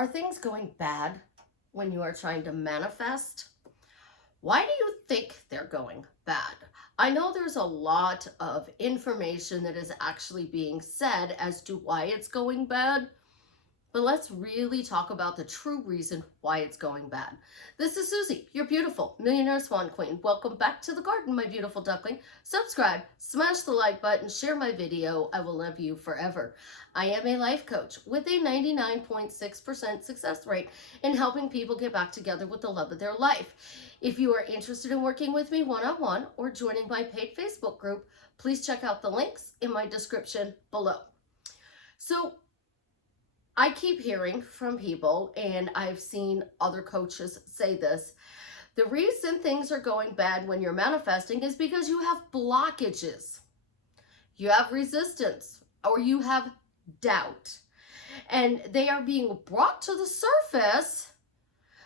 Are things going bad when you are trying to manifest? Why do you think they're going bad? I know there's a lot of information that is actually being said as to why it's going bad, but let's really talk about the true reason why it's going bad. This is Susie, your beautiful millionaire swan queen. Welcome back to the garden, my beautiful duckling. Subscribe, smash the like button, share my video. I will love you forever. I am a life coach with a 99.6% success rate in helping people get back together with the love of their life. If you are interested in working with me one-on-one or joining my paid Facebook group, please check out the links in my description below. So, I keep hearing from people, and I've seen other coaches say this, the reason things are going bad when you're manifesting is because you have blockages. You have resistance, or you have doubt. And they are being brought to the surface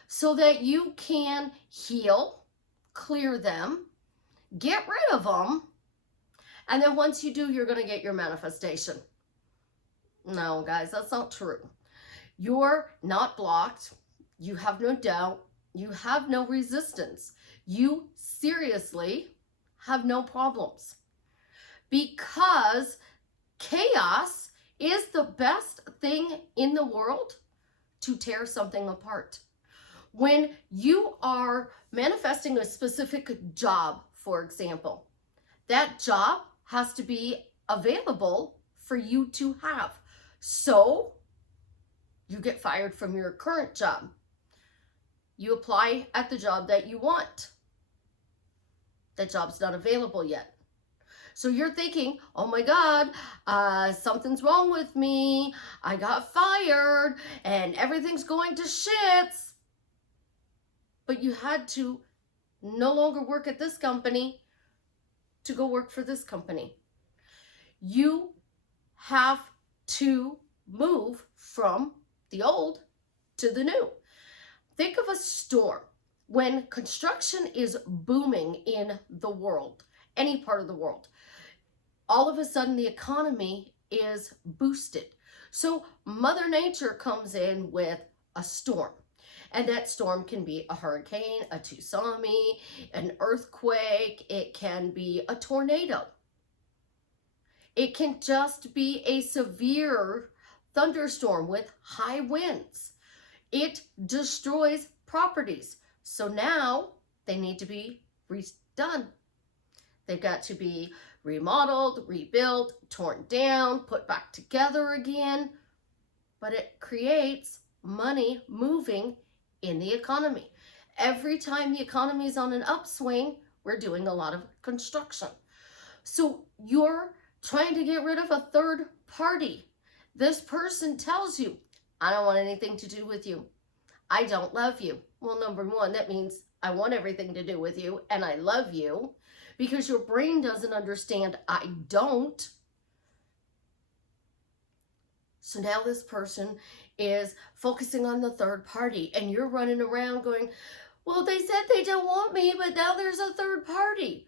so that you can heal, clear them, get rid of them, and then once you do, you're going to get your manifestation. No, guys, that's not true. You're not blocked. You have no doubt. You have no resistance. You seriously have no problems. Because chaos is the best thing in the world to tear something apart. When you are manifesting a specific job, for example, that job has to be available for you to have. So you get fired from your current job. You apply at the job that you want. That job's not available yet. So you're thinking, oh my God, something's wrong with me. I got fired and everything's going to shits. But you had to no longer work at this company to go work for this company. You have to move from the old to the new. Think of a storm. When construction is booming in the world, any part of the world, all of a sudden the economy is boosted. So Mother Nature comes in with a storm. And that storm can be a hurricane, a tsunami, an earthquake. It can be a tornado. It can just be a severe thunderstorm with high winds. It destroys properties. So now they need to be redone. They've got to be remodeled, rebuilt, torn down, put back together again. But it creates money moving in the economy. Every time the economy is on an upswing, we're doing a lot of construction. So you're trying to get rid of a third party. This person tells you, I don't want anything to do with you. I don't love you. Well, number one, that means I want everything to do with you and I love you, because your brain doesn't understand I don't. So now this person is focusing on the third party and you're running around going, well, they said they don't want me, but now there's a third party.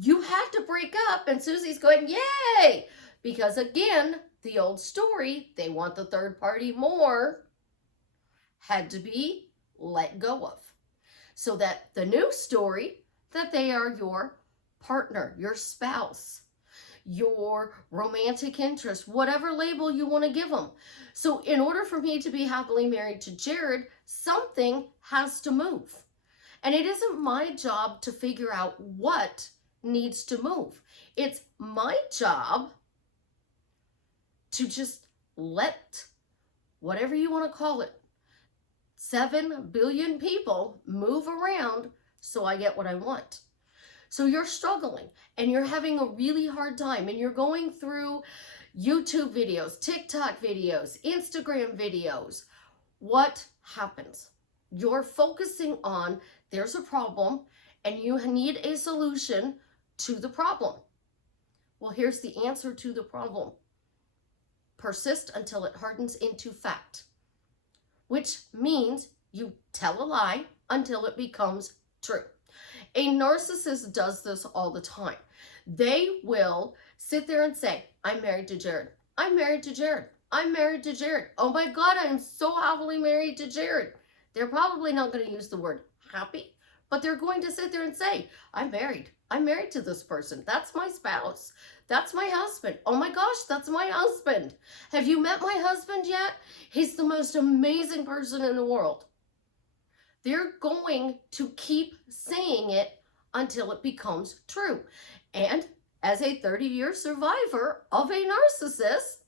You had to break up, and Susie's going, yay! Because again, the old story, they want the third party more, had to be let go of. So that the new story, that they are your partner, your spouse, your romantic interest, whatever label you want to give them. So in order for me to be happily married to Jared, something has to move. And it isn't my job to figure out what needs to move. It's my job to just let, whatever you want to call it, 7 billion people move around so I get what I want. So you're struggling and you're having a really hard time and you're going through YouTube videos, TikTok videos, Instagram videos. What happens? You're focusing on there's a problem and you need a solution to the problem. Well, here's the answer to the problem. Persist until it hardens into fact, which means you tell a lie until it becomes true. A narcissist does this all the time. They will sit there and say, I'm married to Jared. I'm married to Jared. I'm married to Jared. Oh my God, I'm so happily married to Jared. They're probably not going to use the word happy, but they're going to sit there and say, I'm married. I'm married to this person. That's my spouse. That's my husband. Oh my gosh, that's my husband. Have you met my husband yet? He's the most amazing person in the world. They're going to keep saying it until it becomes true. And as a 30-year survivor of a narcissist,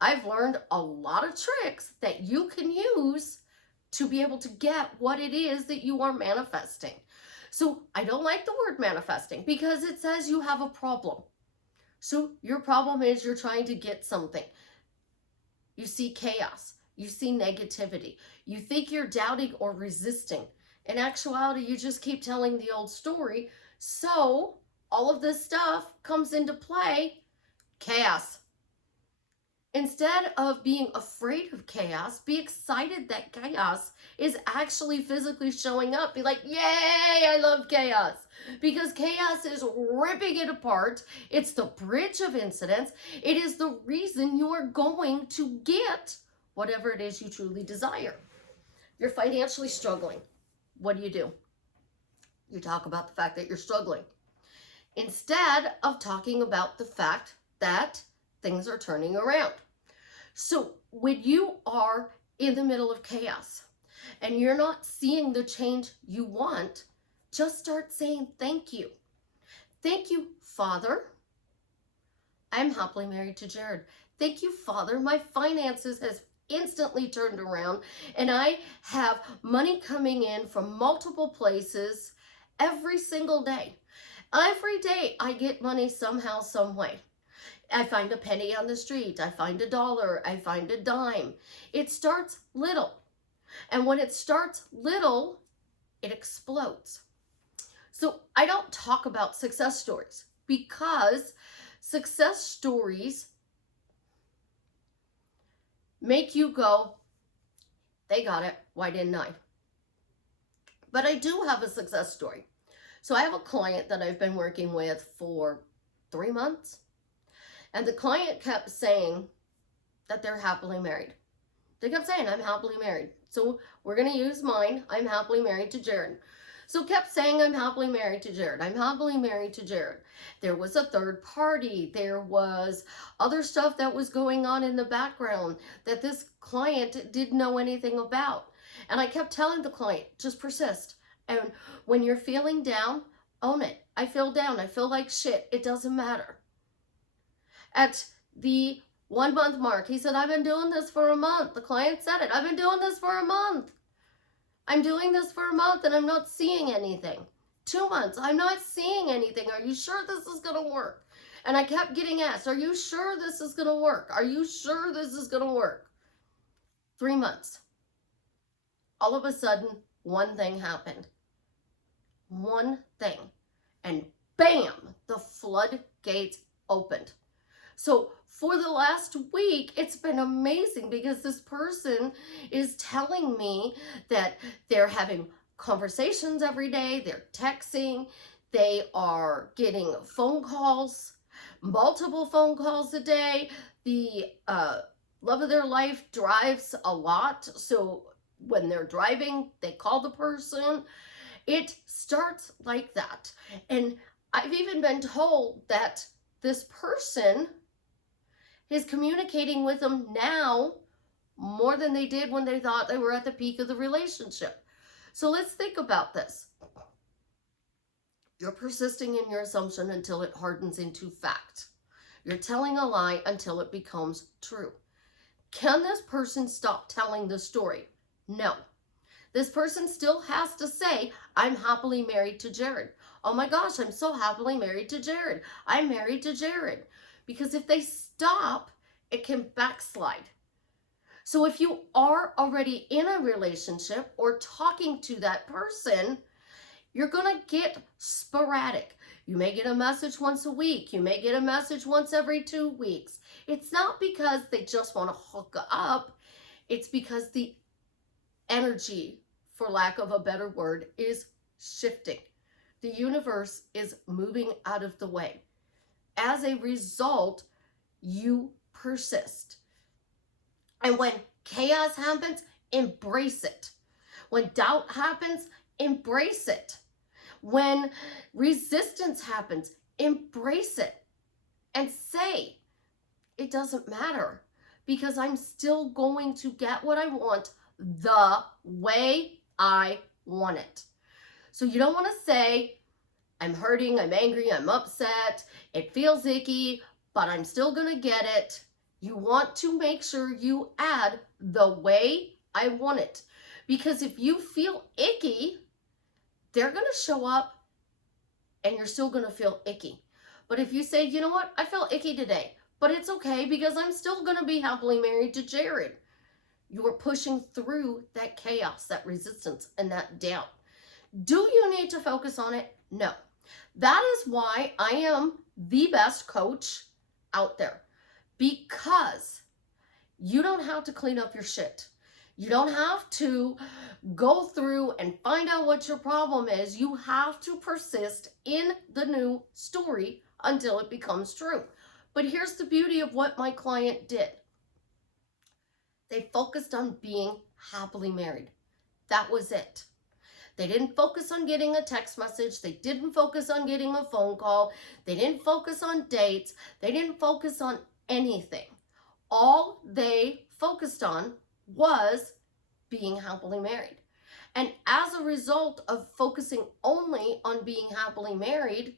I've learned a lot of tricks that you can use to be able to get what it is that you are manifesting. So I don't like the word manifesting because it says you have a problem. So your problem is you're trying to get something. You see chaos. You see negativity. You think you're doubting or resisting. In actuality, you just keep telling the old story. So all of this stuff comes into play. Chaos. Instead of being afraid of chaos, be excited that chaos is actually physically showing up. Be like, yay, I love chaos. Because chaos is ripping it apart. It's the bridge of incidents. It is the reason you are going to get whatever it is you truly desire. You're financially struggling. What do? You talk about the fact that you're struggling. Instead of talking about the fact that things are turning around. So when you are in the middle of chaos and you're not seeing the change you want, just start saying thank you. Thank you, Father. I'm happily married to Jared. Thank you, Father. My finances has instantly turned around and I have money coming in from multiple places every single day. Every day I get money somehow, some way. I find a penny on the street. I find $1. I find a dime. It starts little. And when it starts little, it explodes. So I don't talk about success stories because success stories make you go, they got it. Why didn't I? But I do have a success story. So I have a client that I've been working with for 3 months. And the client kept saying that they're happily married. They kept saying, I'm happily married. So we're going to use mine. I'm happily married to Jared. So kept saying, I'm happily married to Jared. I'm happily married to Jared. There was a third party. There was other stuff that was going on in the background that this client didn't know anything about. And I kept telling the client, just persist. And when you're feeling down, own it. I feel down. I feel like shit. It doesn't matter. At the 1 month mark, he said, I've been doing this for a month. The client said it. I've been doing this for a month. I'm doing this for a month and I'm not seeing anything. 2 months, I'm not seeing anything. Are you sure this is going to work? And I kept getting asked, are you sure this is going to work? Are you sure this is going to work? 3 months. All of a sudden, one thing happened. One thing. And bam, the floodgates opened. So for the last week, it's been amazing because this person is telling me that they're having conversations every day, they're texting, they are getting phone calls, multiple phone calls a day. The love of their life drives a lot. So when they're driving, they call the person. It starts like that. And I've even been told that this person is communicating with them now more than they did when they thought they were at the peak of the relationship. So let's think about this. You're persisting in your assumption until it hardens into fact. You're telling a lie until it becomes true. Can this person stop telling the story? No. This person still has to say, I'm happily married to Jared. Oh my gosh, I'm so happily married to Jared. I'm married to Jared. Because if they stop, it can backslide. So if you are already in a relationship or talking to that person, you're going to get sporadic. You may get a message once a week. You may get a message once every 2 weeks. It's not because they just want to hook up. It's because the energy, for lack of a better word, is shifting. The universe is moving out of the way. As a result, you persist. And when chaos happens, embrace it. When doubt happens, embrace it. When resistance happens, embrace it and say, it doesn't matter because I'm still going to get what I want the way I want it. So you don't want to say, I'm hurting, I'm angry, I'm upset, it feels icky, but I'm still going to get it. You want to make sure you add the way I want it. Because if you feel icky, they're going to show up and you're still going to feel icky. But if you say, you know what, I felt icky today, but it's okay because I'm still going to be happily married to Jared. You're pushing through that chaos, that resistance, and that doubt. Do you need to focus on it? No. That is why I am the best coach out there, because you don't have to clean up your shit. You don't have to go through and find out what your problem is. You have to persist in the new story until it becomes true. But here's the beauty of what my client did. They focused on being happily married. That was it. They didn't focus on getting a text message. They didn't focus on getting a phone call. They didn't focus on dates. They didn't focus on anything. All they focused on was being happily married. And as a result of focusing only on being happily married,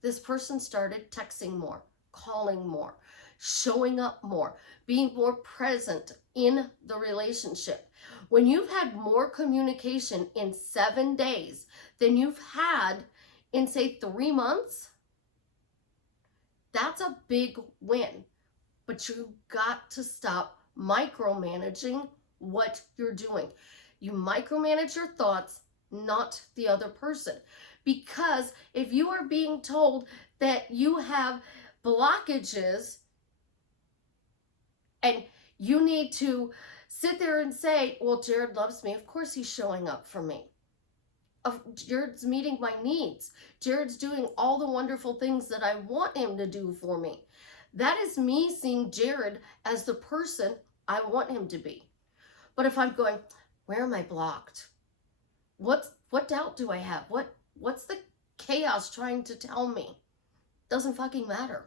this person started texting more, calling more, showing up more, being more present in the relationship. When you've had more communication in 7 days than you've had in, say, 3 months, that's a big win. But you got to stop micromanaging what you're doing. You micromanage your thoughts, not the other person. Because if you are being told that you have blockages and you need to sit there and say, well, Jared loves me. Of course he's showing up for me. Jared's meeting my needs. Jared's doing all the wonderful things that I want him to do for me. That is me seeing Jared as the person I want him to be. But if I'm going, where am I blocked? What doubt do I have? What's the chaos trying to tell me? Doesn't fucking matter.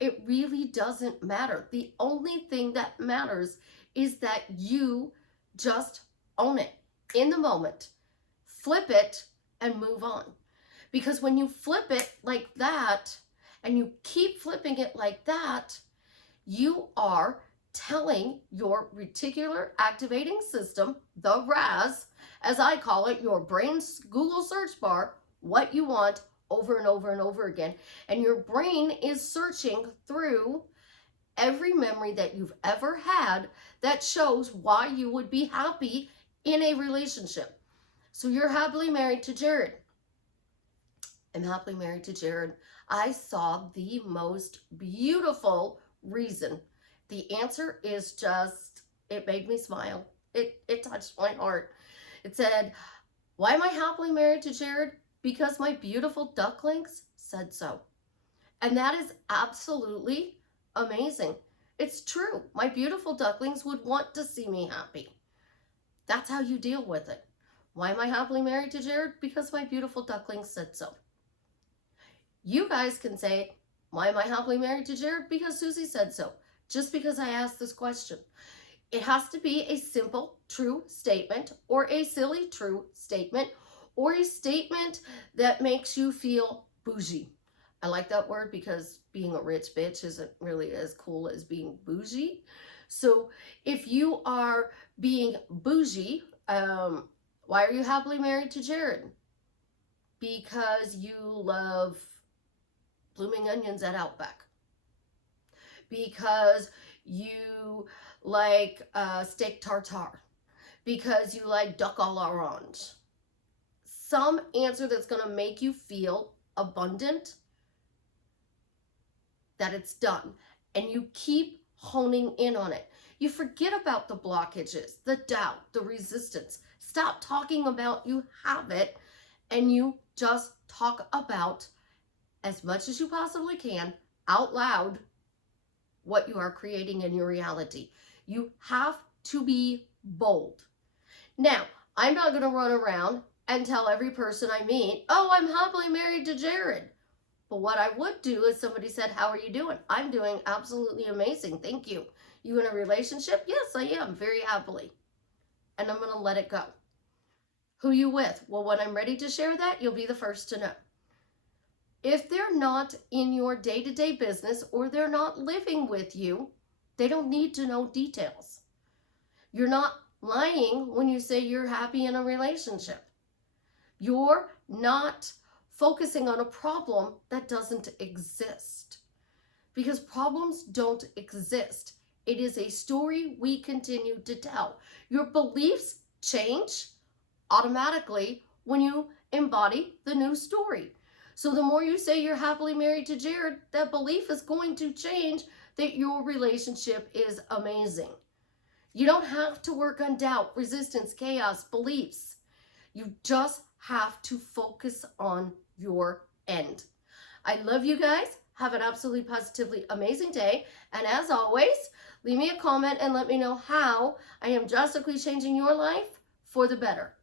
It really doesn't matter. The only thing that matters is that you just own it in the moment, flip it, and move on. Because when you flip it like that, and you keep flipping it like that, you are telling your reticular activating system, the RAS, as I call it, your brain's Google search bar, what you want over and over and over again. And your brain is searching through every memory that you've ever had that shows why you would be happy in a relationship. So you're happily married to Jared. I'm happily married to Jared. I saw the most beautiful reason. The answer is just, it made me smile. It touched my heart. It said, why am I happily married to Jared? Because my beautiful ducklings said so. And that is absolutely amazing. It's true. My beautiful ducklings would want to see me happy. That's how you deal with it. Why am I happily married to Jared? Because my beautiful ducklings said so. You guys can say, why am I happily married to Jared? Because Susie said so. Just because I asked this question. It has to be a simple, true statement, or a silly, true statement, or a statement that makes you feel bougie. I like that word because being a rich bitch isn't really as cool as being bougie. So if you are being bougie, why are you happily married to Jared? Because you love blooming onions at Outback. Because you like steak tartare. Because you like duck à l'orange. Some answer that's going to make you feel abundant, that it's done. And you keep honing in on it. You forget about the blockages, the doubt, the resistance. Stop talking about you have it, and you just talk about, as much as you possibly can, out loud, what you are creating in your reality. You have to be bold. Now, I'm not going to run around and tell every person I meet, oh, I'm happily married to Jared. But what I would do is somebody said, how are you doing? I'm doing absolutely amazing. Thank you. You in a relationship? Yes, I am, very happily. And I'm going to let it go. Who you with? Well, when I'm ready to share that, you'll be the first to know. If they're not in your day-to-day business or they're not living with you, they don't need to know details. You're not lying when you say you're happy in a relationship. You're not focusing on a problem that doesn't exist, because problems don't exist. It is a story we continue to tell. Your beliefs change automatically when you embody the new story. So the more you say you're happily married to Jared, that belief is going to change that your relationship is amazing. You don't have to work on doubt, resistance, chaos, beliefs. You just have to focus on your end. I love you guys. Have an absolutely positively amazing day. And as always, leave me a comment and let me know how I am drastically changing your life for the better.